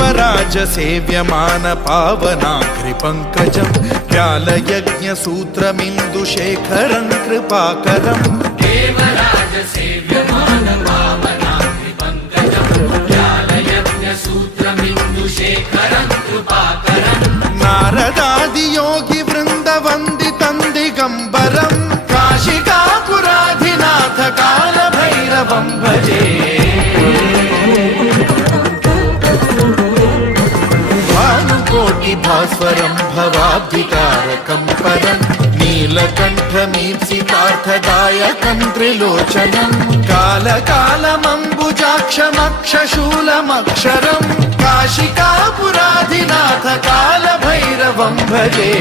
देवराज सेव्यमान पावनाघ्रिपङ्कजं व्यालयज्ञसूत्रमिन्दुशेखरं कृपाकरं देवराज सेव्यमान पावनाघ्रिपङ्कजं व्यालयज्ञसूत्रमिन्दुशेखरं कृपाकरं नारदादियोगि वृन्दवन्दितं दिगम्बरं काशिकापुराधिनाथ कालभैरवं भजे भास्वरं भवाब्धिकारकं परं नीलकण्ठमीप्सितार्थदायकं त्रिलोचनं कालकालमम्बुजाक्षमक्षशूलमक्षरं काशिकापुराधिनाथ कालभैरवं भजे।